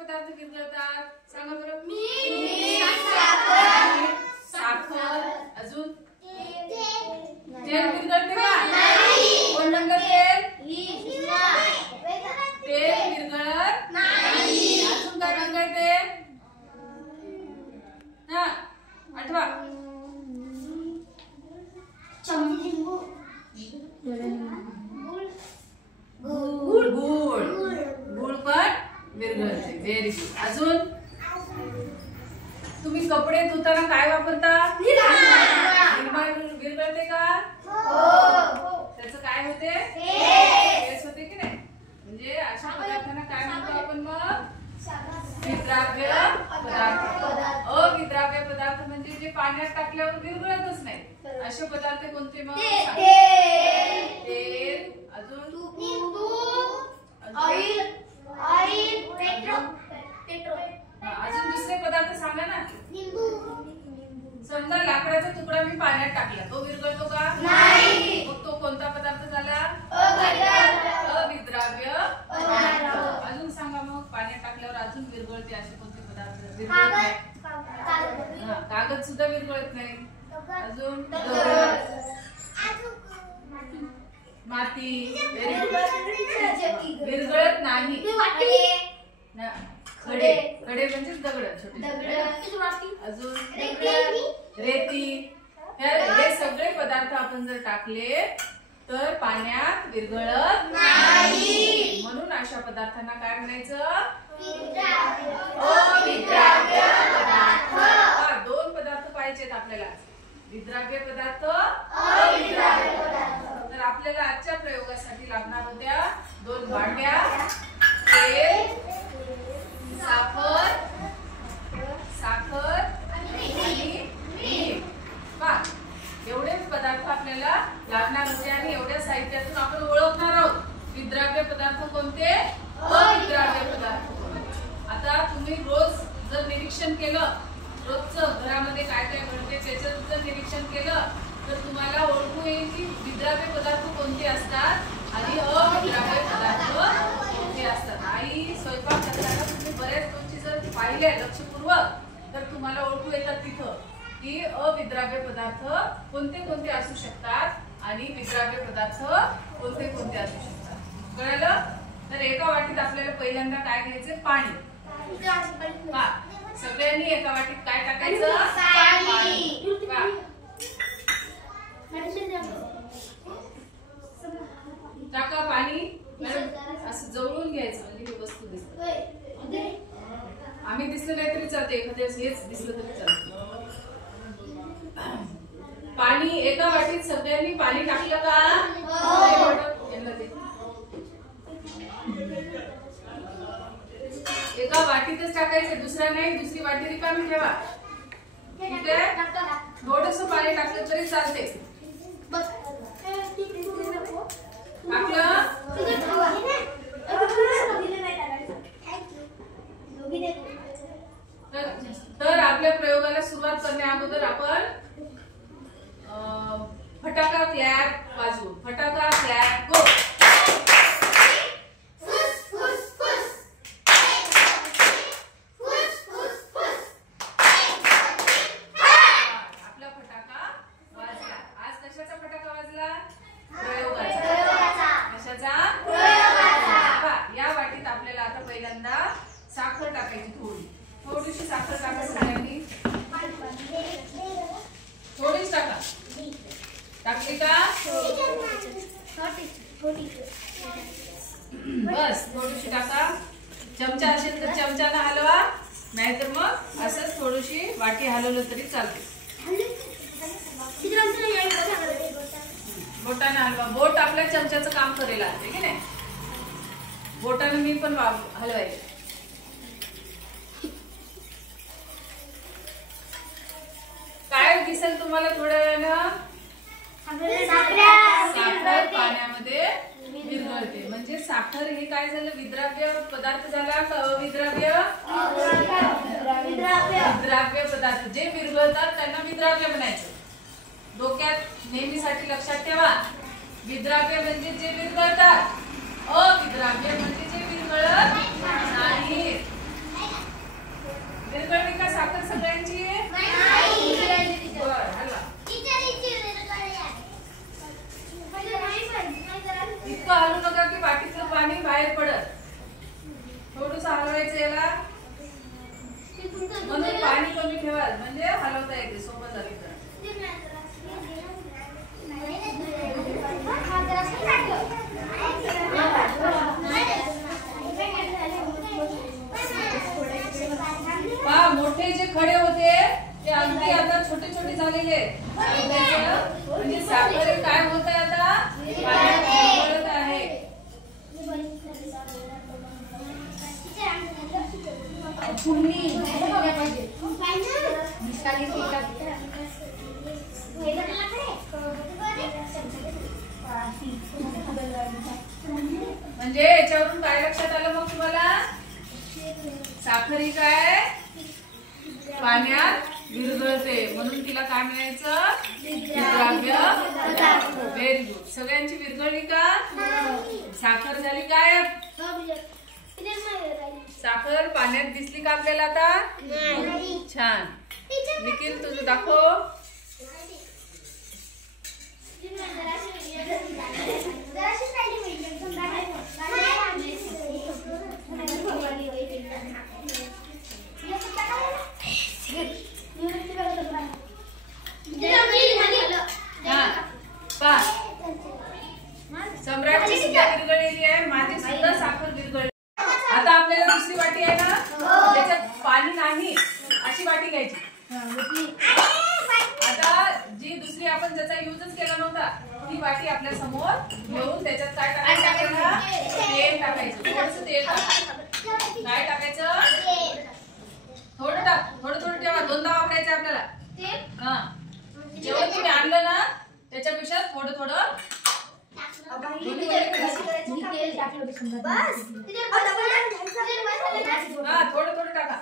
पदार्थ विरघळतात? सांगा बरं. साखर. अजून तेल विरघळते का? कोण म्हणलं तेल? तेल विरघळत नाही. अजून काय विरघळते? हा आठवा. गुळ. गुळ. गुळ पण विरघळते. Very good. अजून तुम्ही कपडे धुताना काय वापरता? निर्मा विरघळते का? त्याचं काय होते? फेस होते की नाही? म्हणजे अशा पदार्थांना काय म्हणतो आपण मग? विद्राव्य पदार्थ. अविद्राव्य पदार्थ म्हणजे जे पाण्यात टाकल्यावर विरघळतच नाही असे पदार्थ कोणते मग? तेल. अजून अजून दुसरे पदार्थ सांगा ना. समजा लाकडाचा तुकडा मी पाण्यात टाकला, तो विरघळतो का? नाही. मग तो कोणता पदार्थ झाला? अविद्राव्य पदार्थ. अजून सांगा मग पाण्यात टाकल्यावर अजून विरघळते असे कोणते पदार्थ? विरघळत नाही. कागद सुद्धा विरघळत नाही. अजून माती विरघळत नाही. खडे. खडे म्हणजे दगड, छोटे. अजून रेती. हे सगळे पदार्थ आपण जर टाकले तर पाण्यात विरघळत नाही. म्हणून अशा पदार्थांना काय म्हणायचं? अविद्राव्य पदार्थ. दोन पदार्थ पाहिजेत आपल्याला, विद्राव्य पदार्थ, अविद्राव्य पदार्थ. तर आपल्याला आजच्या प्रयोगासाठी लागणार होत्या 2 भांड्या, तेल, साखर आणि मीठ. एवढे पदार्थ आपल्याला लागणार होते आणि एवढ्या साहित्यातून आपण ओळखणार आहोत विद्राव्य पदार्थ कोणते, अविद्राव्य पदार्थ कोणते. आता तुम्ही रोज जर निरीक्षण केलं, रोजचं घरामध्ये काय काय घडते त्याचं जर निरीक्षण केलं तर तुम्हाला ओळखू येईल की विद्राव्य पदार्थ कोणते असतात आणि अविद्राव्य पदार्थ कोणते असतात. आई स्वयंपाक करताना तुम्ही बऱ्याच गोष्टी जर पाहिल्या लक्षपूर्वक तर तुम्हाला ओळखू येतात तिथं की अविद्राव्य पदार्थ कोणते कोणते असू शकतात आणि विद्राव्य पदार्थ कोणते कोणते असू शकतात. कळलं? तर एका वाटीत आपल्याला पहिल्यांदा काय घ्यायचे? पाणी. सगळ्यांनी एका वाटीत काय टाकायचं? पाणी. टाका पाणी. असं जवळून घ्यायचं म्हणजे ही वस्तू दिसते. आम्ही दिसलं नाही तरी चालते, एखाद्या हेच दिसलं तरी चालतं. पाणी एका वाटीत सगळ्यांनी पाणी टाकलं का? एका वाटीतच टाकायचं, दुसऱ्या नाही. दुसरी वाटी रिकामी ठेवा. ठीक आहे? थोडंसं पाणी टाकलं तरी चालते. टाकलं तर आपल्या प्रयोगाला सुरुवात करण्या अगोदर आपण फटाका क्लॅप वाजवू. फटाका क्लॅप गो. आपला फटाका वाजला. आज कशाचा फटाका वाजला? प्रयोगाचा. कशाचा? प्रयोगाचा. या वाटीत आपल्याला आता पहिल्यांदा साखर टाकायची. थोडीशी साखर टाका सगळ्यांनी. थोडीच टाका. टाकली का? बस थोडीशी टाका. चमचा असेल तर चमचाने हलवा, नाहीतर मग असंच थोडीशी वाटी हलवलं तरी चालते. बोटाने हलवा. बोट आपल्या चमच्याचं काम करेल आहे की नाही? बोटाने मी पण हलवायचे. काय दिसेल तुम्हाला थोड्या वेळानं? साखर पाण्यामध्ये विरघळते. म्हणजे साखर हे काय झालं? विद्राव्य पदार्थ झाला का अविद्राव्य? विद्राव्य पदार्थ. जे विरघळतात त्यांना विद्राव्य म्हणायचं. डोक्यात नेहमीसाठी लक्षात ठेवा, विद्राव्य म्हणजे जे विरघळतात, अविद्राव्य म्हणजे जे विरघळत नाही. बाजूने ठेवा म्हणजे हलवता येते, सोपं झालं. पहा मोठे जे खडे होते ते अगदी आता छोटे छोटे झालेले म्हणजे साखर काय होत आहे आता पाण्यात आहे. म्हणजे याच्यावरून काय लक्षात आलं मग तुम्हाला? साखर काय पाण्यात विरघळते म्हणून तिला काय म्हणायचं? विद्राव्य पदार्थ. Very good. सगळ्यांची विरघळली का? साखर झाली काय? साखर पाण्यात दिसली का आपल्याला आता? छान. निखिल तुझं दाखव. सम्राटची सुद्धा विरघळलेली आहे, माझी सुद्धा साखर विरघळली. आता आपल्याला दुसरी वाटी आहे ना त्याच्यात पाणी नाही अशी वाटी घ्यायची. आता जी दुसरी आपण ज्याचा युजच केला नव्हता ती वाटी आपल्या समोर घेऊन त्याच्यात काय टाकायचं? तेल टाकायचं. थोडंसं तेल टाकायचं. काय टाकायचं? थोडं टाक. थोडं थोडं ठेवा. दोनदा वापरायचं आपल्याला. हा जेवढं तुम्ही आणलं ना त्याच्यापेक्षा थोडं थोडं हा थोडं थोडं टाका.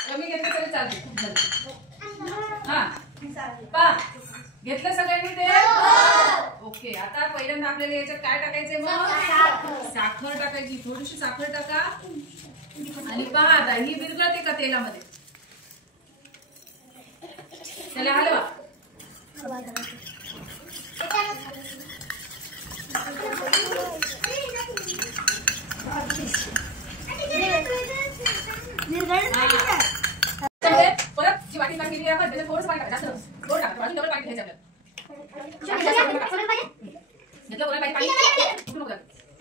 कमी घेतलं तरी चालते. हा पा घेतलं सगळ्यांनी ते? ओके. आता पहिल्यांदा आपल्याला याच्यात काय टाकायचंय मग? साखर टाकायची. थोडीशी साखर टाका आणि पहा आता ही विरघळते का तेलामध्ये? त्याला हलवा. परत जी वाटी टाकली आपण त्याच्यात थोडंसं पाणी टाका. जास्त थोडं टाका. अजून डबल पाणी घ्यायचं आपल्याला. घेतलं कोणा पाणी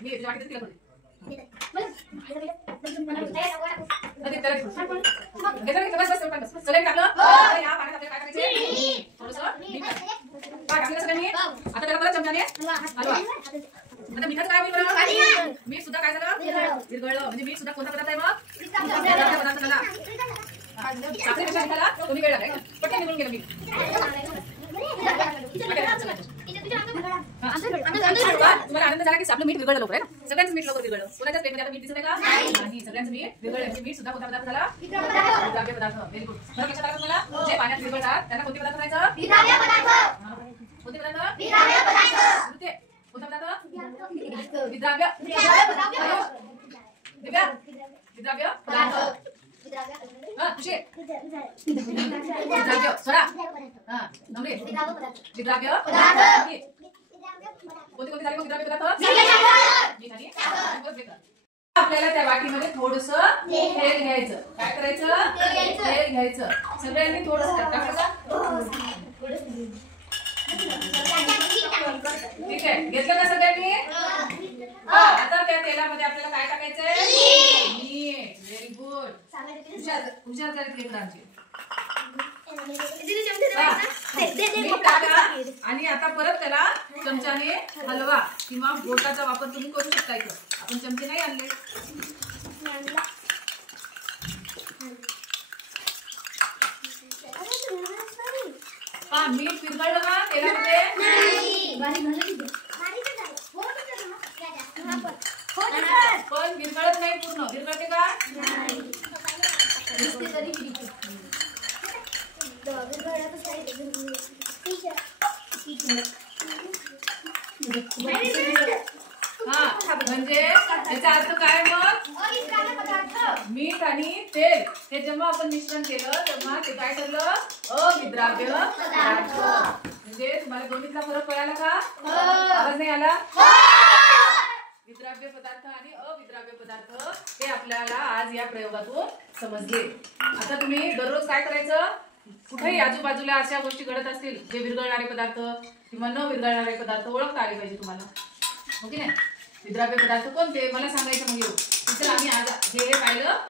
मी वाटीत तिला थोडी आता त्याला परत चमच्याने हलवा. आता मिठाचं काय होईल? मीठ सुद्धा काय झालं? विरघळलं. म्हणजे मीठ सुद्धा कोणता पदार्थ आहे मग? पदार्थ झाला. साखरेपेक्षा मिठाला कमी वेळ लागला. पटकन निघून गेलं मीठ. तुम्हाला आनंद झाला की आपलं मीठ विरघळलं लवकर आहे ना? सगळ्यांचं मीठ लवकर विरघळलं. कोणाच्याच प्लेटमध्ये आता मीठ दिसत आहे का? नाही. सगळ्यांचं मीठ विरघळलं. मीठ सुद्धा कोणता पदार्थ झाला? विद्राव्य पदार्थ. Very good. फरक लक्षात आला तुम्हाला? जे पाण्यात विरघळतात त्यांना कोणते पदार्थ म्हणायचं? विद्राव्य पदार्थ. कोणते पदार्थ? विद्राव्य पदार्थ. कोणता पदार्थ? विद्राव्य. विद्राव्य पदार्थ. हा तुझे विद्राव्य सोडा. हा नवरे विद्राव्य पदार्थ. कोणते कोणते झाले मग विद्राव्य पदार्थ? आपल्याला त्या वाटीमध्ये थोडंसं तेल घ्यायचं. काय करायचं? तेल घ्यायचं. सगळ्यांनी थोडंसं टाकायचं. ठीक आहे. घेतलं का सगळ्यांनी? आता त्या तेलामध्ये आपल्याला काय टाकायचंय? मीठ. Very good. हुशार झाली लेकरांची. मीठ टाका आणि आता परत त्याला चमच्याने हलवा किंवा बोटाचा वापर तुम्ही करू शकता. इथं आपण चमचे नाही आणले. मीठ विरघळलं का तेलामध्ये? पण विरघळत नाही पूर्ण. विरघळते का? हा म्हणजे याचा अर्थ काय मग? मीठ आणि तेल हे जेव्हा आपण मिश्रण केलं तेव्हा ते काय ठरलं? अविद्राव्य पदार्थ. म्हणजे तुम्हाला दोन्हीतला फरक कळाला का? आवाज नाही आला? विद्राव्य पदार्थ आणि अविद्राव्य पदार्थ हे आपल्याला आज या प्रयोगातून समजले. आता तुम्ही दररोज काय करायचं, कुठेही आजूबाजूला अशा गोष्टी घडत असतील जे विरघळणारे पदार्थ किंवा न विरघळणारे पदार्थ ओळखता आले पाहिजे तुम्हाला, हो की नाही. विद्राव्य पदार्थ कोणते मला सांगायचं. मग येऊ आम्ही आज हे पाहिलं.